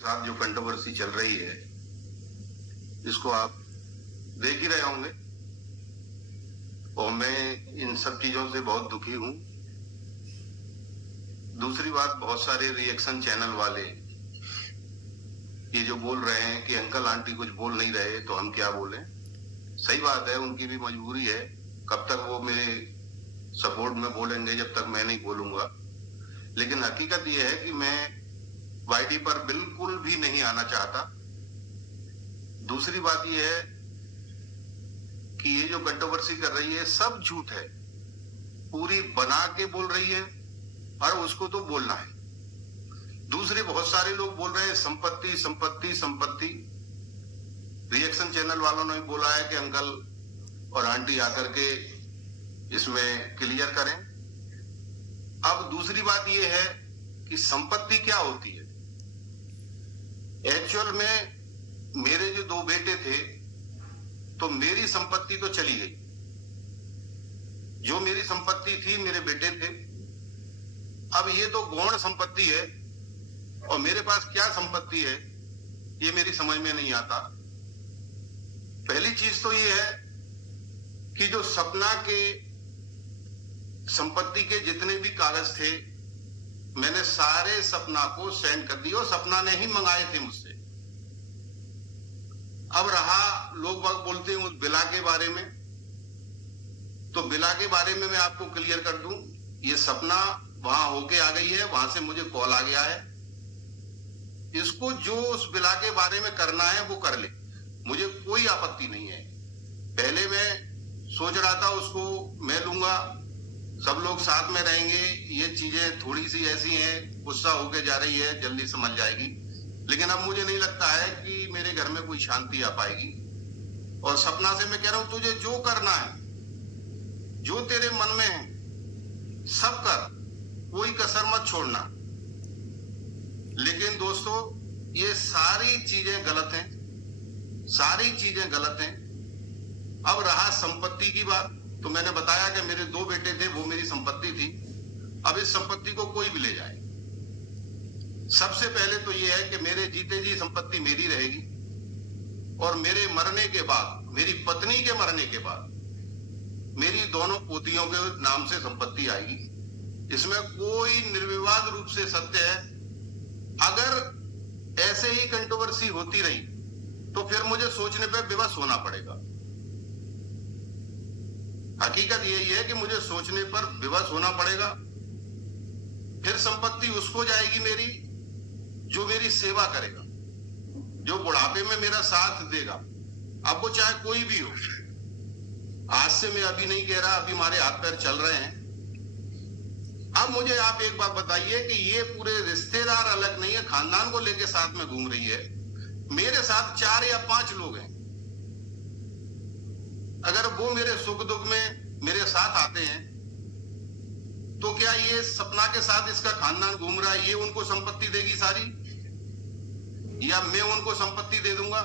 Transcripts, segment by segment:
साथ जो कंट्रोवर्सी चल रही है इसको आप देख ही रहे होंगे और मैं इन सब चीजों से बहुत दुखी हूं। दूसरी बात, बहुत सारे रिएक्शन चैनल वाले ये जो बोल रहे हैं कि अंकल आंटी कुछ बोल नहीं रहे तो हम क्या बोलें। सही बात है, उनकी भी मजबूरी है। कब तक वो मेरे सपोर्ट में बोलेंगे जब तक मैं नहीं बोलूंगा। लेकिन हकीकत ये है कि मैं वाईटी पर बिल्कुल भी नहीं आना चाहता। दूसरी बात ये है कि ये जो कंट्रोवर्सी कर रही है सब झूठ है, पूरी बना के बोल रही है और उसको तो बोलना है। दूसरे बहुत सारे लोग बोल रहे हैं संपत्ति संपत्ति संपत्ति। रिएक्शन चैनल वालों ने भी बोला है कि अंकल और आंटी आकर के इसमें क्लियर करें। अब दूसरी बात यह है कि संपत्ति क्या होती है। एक्चुअल में मेरे जो दो बेटे थे तो मेरी संपत्ति तो चली गई। जो मेरी संपत्ति थी मेरे बेटे थे। अब ये तो गौण संपत्ति है और मेरे पास क्या संपत्ति है ये मेरी समझ में नहीं आता। पहली चीज तो ये है कि जो सपना के संपत्ति के जितने भी कागज थे मैंने सारे सपना को सेंड कर दिए और सपना ने ही मंगाए थे मुझसे। अब रहा लोग बाग बोलते हैं उस बिला के बारे में, तो बिला के बारे में मैं आपको क्लियर कर दूं, ये सपना वहां होके आ गई है, वहां से मुझे कॉल आ गया है। इसको जो उस बिला के बारे में करना है वो कर ले, मुझे कोई आपत्ति नहीं है। पहले मैं सोच रहा था उसको मैं लूंगा, सब लोग साथ में रहेंगे, ये चीजें थोड़ी सी ऐसी हैं, गुस्सा होके जा रही है, जल्दी समझ जाएगी। लेकिन अब मुझे नहीं लगता है कि मेरे घर में कोई शांति आ पाएगी। और सपना से मैं कह रहा हूं तुझे जो करना है, जो तेरे मन में है सब कर, कोई कसर मत छोड़ना। लेकिन दोस्तों ये सारी चीजें गलत हैं, सारी चीजें गलत हैं। अब रहा संपत्ति की बात, तो मैंने बताया कि मेरे दो बेटे थे, वो मेरी संपत्ति थी। अब इस संपत्ति को कोई भी ले जाए, सबसे पहले तो ये है कि मेरे जीते जी संपत्ति मेरी रहेगी और मेरे मरने के बाद, मेरी पत्नी के मरने के बाद मेरी दोनों पोतियों के नाम से संपत्ति आएगी। इसमें कोई निर्विवाद रूप से सत्य है। अगर ऐसे ही कंट्रोवर्सी होती रही तो फिर मुझे सोचने पे विवश होना पड़ेगा। हकीकत यही है कि मुझे सोचने पर विवश होना पड़ेगा। फिर संपत्ति उसको जाएगी मेरी जो मेरी सेवा करेगा, जो बुढ़ापे में मेरा साथ देगा। अब वो चाहे कोई भी हो। आज से मैं अभी नहीं कह रहा, अभी हमारे हाथ पैर चल रहे हैं। अब मुझे आप एक बात बताइए कि ये पूरे रिश्तेदार अलग नहीं है, खानदान को लेके साथ में घूम रही है। मेरे साथ 4 या 5 लोग हैं। अगर वो मेरे सुख दुख में मेरे साथ आते हैं तो क्या ये सपना के साथ इसका खानदान घूम रहा है, ये उनको संपत्ति देगी सारी, या मैं उनको संपत्ति दे दूंगा?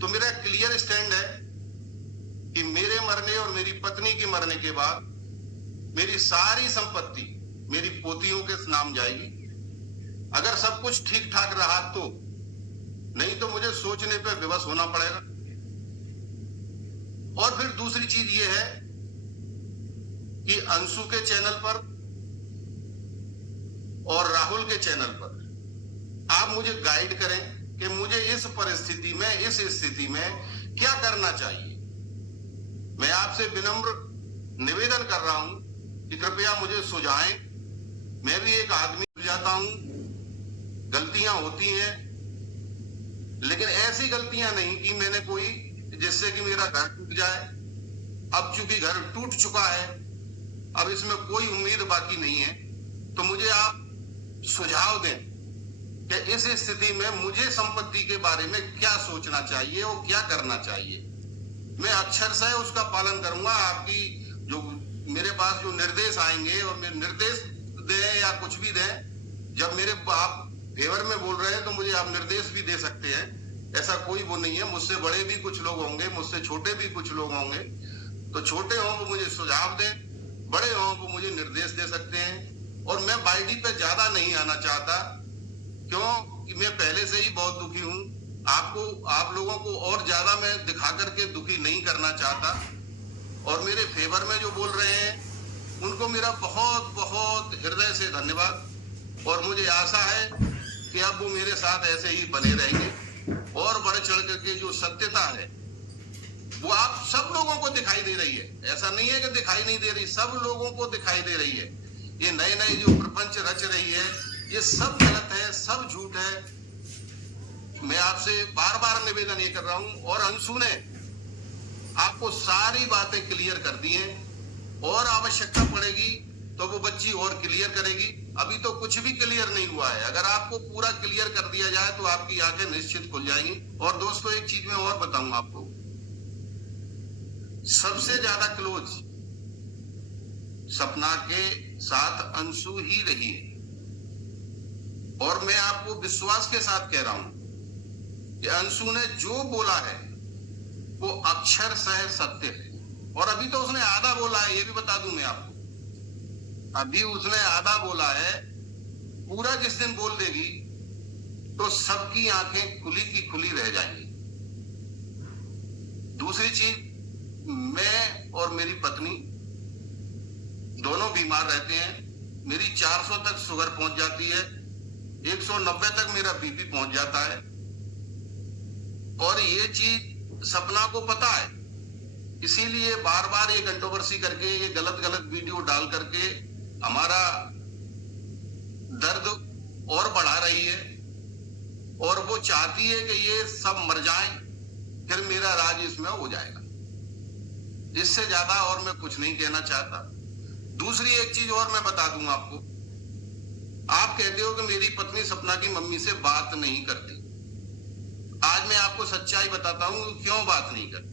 तो मेरा क्लियर स्टैंड है कि मेरे मरने और मेरी पत्नी के मरने के बाद मेरी सारी संपत्ति मेरी पोतियों के नाम जाएगी। अगर सब कुछ ठीक ठाक रहा तो, नहीं तो मुझे सोचने पर विवश होना पड़ेगा। और फिर दूसरी चीज ये है कि अंशु के चैनल पर और राहुल के चैनल पर आप मुझे गाइड करें कि मुझे इस परिस्थिति में, इस स्थिति में क्या करना चाहिए। मैं आपसे विनम्र निवेदन कर रहा हूं कि कृपया मुझे सुझाएं। मैं भी एक आदमी हो जाता हूं, गलतियां होती हैं, लेकिन ऐसी गलतियां नहीं कि मैंने कोई, जिससे कि मेरा घर टूट जाए। अब चूंकि घर टूट चुका है, अब इसमें कोई उम्मीद बाकी नहीं है। तो मुझे आप सुझाव दें कि इस स्थिति में मुझे संपत्ति के बारे में क्या सोचना चाहिए और क्या करना चाहिए। मैं अक्षरशः उसका पालन करूंगा। आपकी जो मेरे पास जो निर्देश आएंगे, और मेरे निर्देश दें या कुछ भी दें, जब मेरे आप फेवर में बोल रहे हैं तो मुझे आप निर्देश भी दे सकते हैं। ऐसा कोई वो नहीं है। मुझसे बड़े भी कुछ लोग होंगे, मुझसे छोटे भी कुछ लोग होंगे। तो छोटे हों वो मुझे सुझाव दें, बड़े हों वो मुझे निर्देश दे सकते हैं। और मैं वाईटी पे ज्यादा नहीं आना चाहता क्यों कि मैं पहले से ही बहुत दुखी हूं। आप लोगों को और ज्यादा मैं दिखा करके दुखी नहीं करना चाहता। और मेरे फेवर में जो बोल रहे हैं उनको मेरा बहुत बहुत हृदय से धन्यवाद। और मुझे आशा है कि अब वो मेरे साथ ऐसे ही बने रहेंगे। और बढ़ चढ़ करके जो सत्यता है वो आप सब लोगों को दिखाई दे रही है। ऐसा नहीं है कि दिखाई नहीं दे रही, सब लोगों को दिखाई दे रही है। ये नए नए जो प्रपंच रच रही है ये सब गलत है, सब झूठ है। मैं आपसे बार बार निवेदन ये कर रहा हूं। और अंशु ने आपको सारी बातें क्लियर कर दी हैं। और आवश्यकता पड़ेगी तो वो बच्ची और क्लियर करेगी। अभी तो कुछ भी क्लियर नहीं हुआ है। अगर आपको पूरा क्लियर कर दिया जाए तो आपकी आंखें निश्चित खुल जाएंगी। और दोस्तों एक चीज मैं और बताऊं आपको, सबसे ज्यादा क्लोज सपना के साथ अंशु ही रही है। और मैं आपको विश्वास के साथ कह रहा हूं कि अंशु ने जो बोला है वो अक्षरशः सत्य है। और अभी तो उसने आधा बोला है, ये भी बता दूं मैं आपको। अभी उसने आधा बोला है, पूरा जिस दिन बोल देगी तो सबकी आंखें खुली की खुली रह जाएंगी। दूसरी चीज, मैं और मेरी पत्नी दोनों बीमार रहते हैं। मेरी 400 तक शुगर पहुंच जाती है, 190 तक मेरा बीपी पहुंच जाता है। और ये चीज सपना को पता है, इसीलिए बार बार ये कंट्रोवर्सी करके, ये गलत गलत वीडियो डाल करके हमारा दर्द और बढ़ा रही है। और वो चाहती है कि ये सब मर जाएं, फिर मेरा राज इसमें हो जाएगा। इससे ज्यादा और मैं कुछ नहीं कहना चाहता। दूसरी एक चीज और मैं बता दूं आपको, आप कहते हो कि मेरी पत्नी सपना की मम्मी से बात नहीं करती। आज मैं आपको सच्चाई बताता हूं क्यों बात नहीं करती।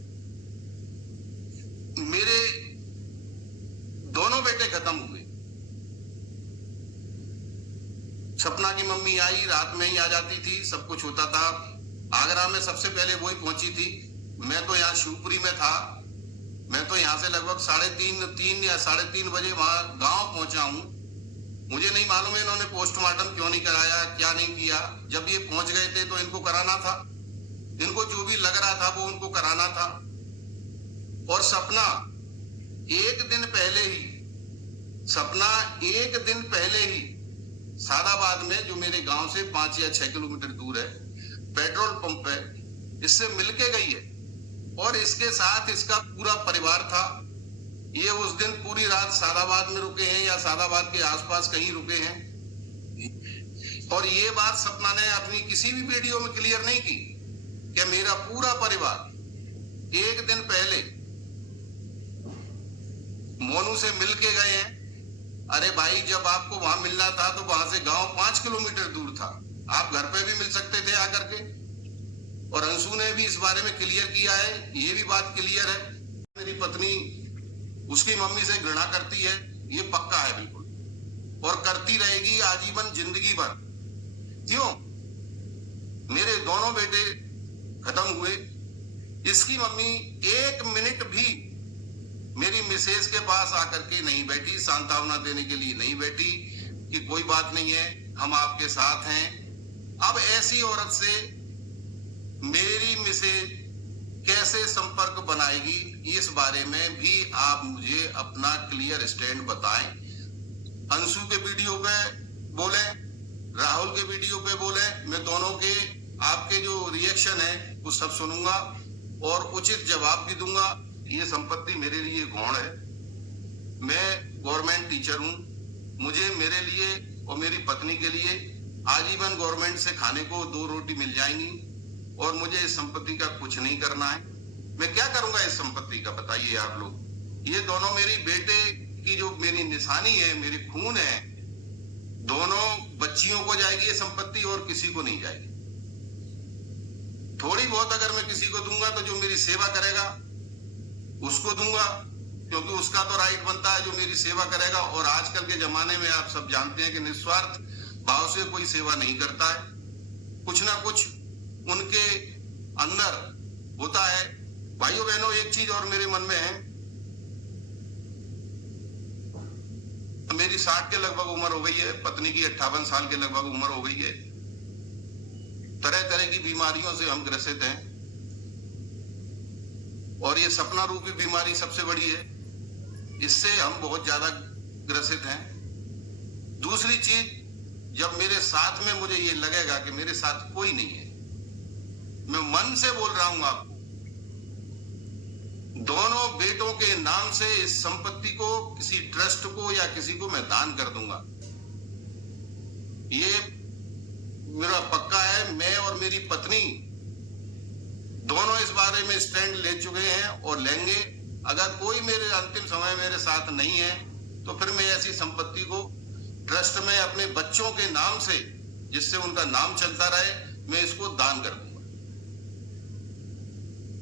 मेरे दोनों बेटे खत्म हुए। सपना की मम्मी आई, रात में ही आ जाती थी, सब कुछ होता था। आगरा में सबसे पहले वही पहुंची थी। मैं तो यहाँ शिवपुरी में था। मैं तो यहाँ से लगभग 3:30 या 3:30 बजे वहां गांव पहुंचा हूं। मुझे नहीं मालूम है इन्होंने पोस्टमार्टम क्यों नहीं कराया, क्या नहीं किया। जब ये पहुंच गए थे तो इनको कराना था। इनको जो भी लग रहा था वो उनको कराना था। और सपना एक दिन पहले ही सादाबाद में, जो मेरे गांव से 5 या 6 किलोमीटर दूर है, पेट्रोल पंप है, इससे मिलके गई है। और इसके साथ इसका पूरा परिवार था। ये उस दिन पूरी रात सादाबाद में रुके हैं या सादाबाद के आसपास कहीं रुके हैं। और ये बात सपना ने अपनी किसी भी वीडियो में क्लियर नहीं की कि मेरा पूरा परिवार एक दिन पहले मोनू से मिलके गए हैं। अरे भाई, जब आपको वहां मिलना था तो वहां से गांव 5 किलोमीटर दूर था, आप घर पे भी मिल सकते थे आकर के। और अंशु ने भी इस बारे में क्लियर किया है, ये भी बात क्लियर है। मेरी पत्नी उसकी मम्मी से घृणा करती है, ये पक्का है बिल्कुल, और करती रहेगी आजीवन, जिंदगी भर। क्यों? मेरे दोनों बेटे खत्म हुए, इसकी मम्मी 1 मिनट भी मेरी मिसेज के पास आकर के नहीं बैठी, सांत्वना देने के लिए नहीं बैठी कि कोई बात नहीं है, हम आपके साथ हैं। अब ऐसी औरत से मेरी मिसेज कैसे संपर्क बनाएगी, इस बारे में भी आप मुझे अपना क्लियर स्टैंड बताएं। अंशु के वीडियो पे बोले, राहुल के वीडियो पे बोले, मैं दोनों के आपके जो रिएक्शन है वो सब सुनूंगा और उचित जवाब भी दूंगा। ये संपत्ति मेरे लिए गौण है। मैं गवर्नमेंट टीचर हूं, मुझे मेरे लिए और मेरी पत्नी के लिए आजीवन गवर्नमेंट से खाने को 2 रोटी मिल जाएंगी। और मुझे इस संपत्ति का कुछ नहीं करना है। मैं क्या करूंगा इस संपत्ति का, बताइए आप लोग। ये दोनों मेरी बेटे की जो मेरी निशानी है, मेरी खून है, दोनों बच्चियों को जाएगी ये संपत्ति और किसी को नहीं जाएगी। थोड़ी बहुत अगर मैं किसी को दूंगा तो जो मेरी सेवा करेगा उसको दूंगा, क्योंकि उसका तो राइट बनता है जो मेरी सेवा करेगा। और आजकल के जमाने में आप सब जानते हैं कि निस्वार्थ भाव से कोई सेवा नहीं करता है, कुछ ना कुछ उनके अंदर होता है। भाइयों बहनों, एक चीज और मेरे मन में है, मेरी 60 के लगभग उम्र हो गई है, पत्नी की 58 साल के लगभग उम्र हो गई है। तरह तरह की बीमारियों से हम ग्रसित हैं, और ये सपना रूपी बीमारी सबसे बड़ी है, इससे हम बहुत ज्यादा ग्रसित हैं। दूसरी चीज, जब मेरे साथ में मुझे ये लगेगा कि मेरे साथ कोई नहीं है, मैं मन से बोल रहा हूं आपको, दोनों बेटों के नाम से इस संपत्ति को किसी ट्रस्ट को या किसी को मैं दान कर दूंगा। ये मेरा पक्का है। मैं और मेरी पत्नी दोनों इस बारे में स्टैंड ले चुके हैं और लेंगे। अगर कोई मेरे अंतिम समय मेरे साथ नहीं है तो फिर मैं ऐसी संपत्ति को ट्रस्ट में अपने बच्चों के नाम से, जिससे उनका नाम चलता रहे, मैं इसको दान कर दूंगा।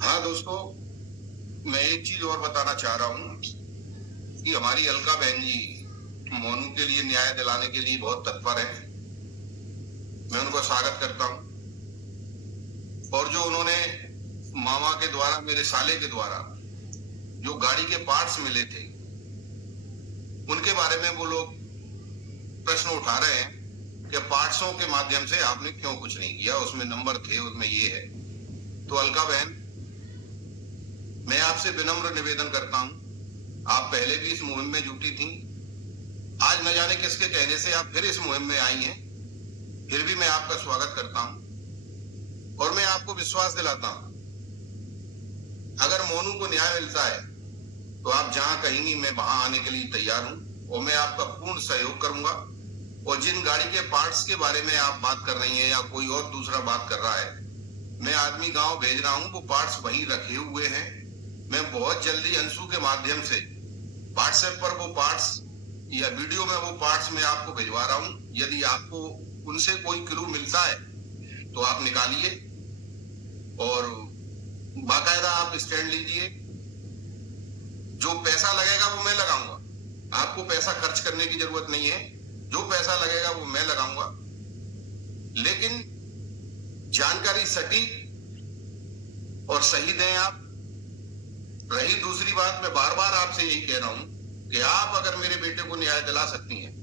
हाँ दोस्तों, मैं एक चीज और बताना चाह रहा हूं कि हमारी अलका बहन जी मोनू के लिए न्याय दिलाने के लिए बहुत तत्पर है। मैं उनका स्वागत करता हूं। और जो उन्होंने मामा के द्वारा, मेरे साले के द्वारा जो गाड़ी के पार्ट्स मिले थे, उनके बारे में वो लोग प्रश्न उठा रहे हैं कि पार्ट्सों के माध्यम से आपने क्यों कुछ नहीं किया, उसमें नंबर थे, उसमें ये है। तो अलका बहन, मैं आपसे विनम्र निवेदन करता हूं, आप पहले भी इस मुहिम में जुटी थी, आज न जाने किसके कहने से आप फिर इस मुहिम में आई हैं, फिर भी मैं आपका स्वागत करता हूं। और मैं आपको विश्वास दिलाता हूं, अगर मोनू को न्याय मिलता है तो आप जहां कहेंगी मैं वहां आने के लिए तैयार हूं, और मैं आपका पूर्ण सहयोग करूंगा। और जिन गाड़ी के पार्ट्स के बारे में आप बात कर रही हैं या कोई और दूसरा बात कर रहा है, मैं आदमी गांव भेज रहा हूं, वो पार्ट्स वहीं रखे हुए हैं। मैं बहुत जल्दी अंशु के माध्यम से व्हाट्सएप पर वो पार्ट्स या वीडियो में वो पार्ट्स मैं आपको भिजवा रहा हूं। यदि आपको उनसे कोई क्लू मिलता है तो आप निकालिए और बाकायदा आप स्टैंड लीजिए। जो पैसा लगेगा वो मैं लगाऊंगा, आपको पैसा खर्च करने की जरूरत नहीं है। जो पैसा लगेगा वो मैं लगाऊंगा, लेकिन जानकारी सटीक और सही दें आप। रही दूसरी बात, मैं बार बार आपसे यही कह रहा हूं कि आप अगर मेरे बेटे को न्याय दिला सकती हैं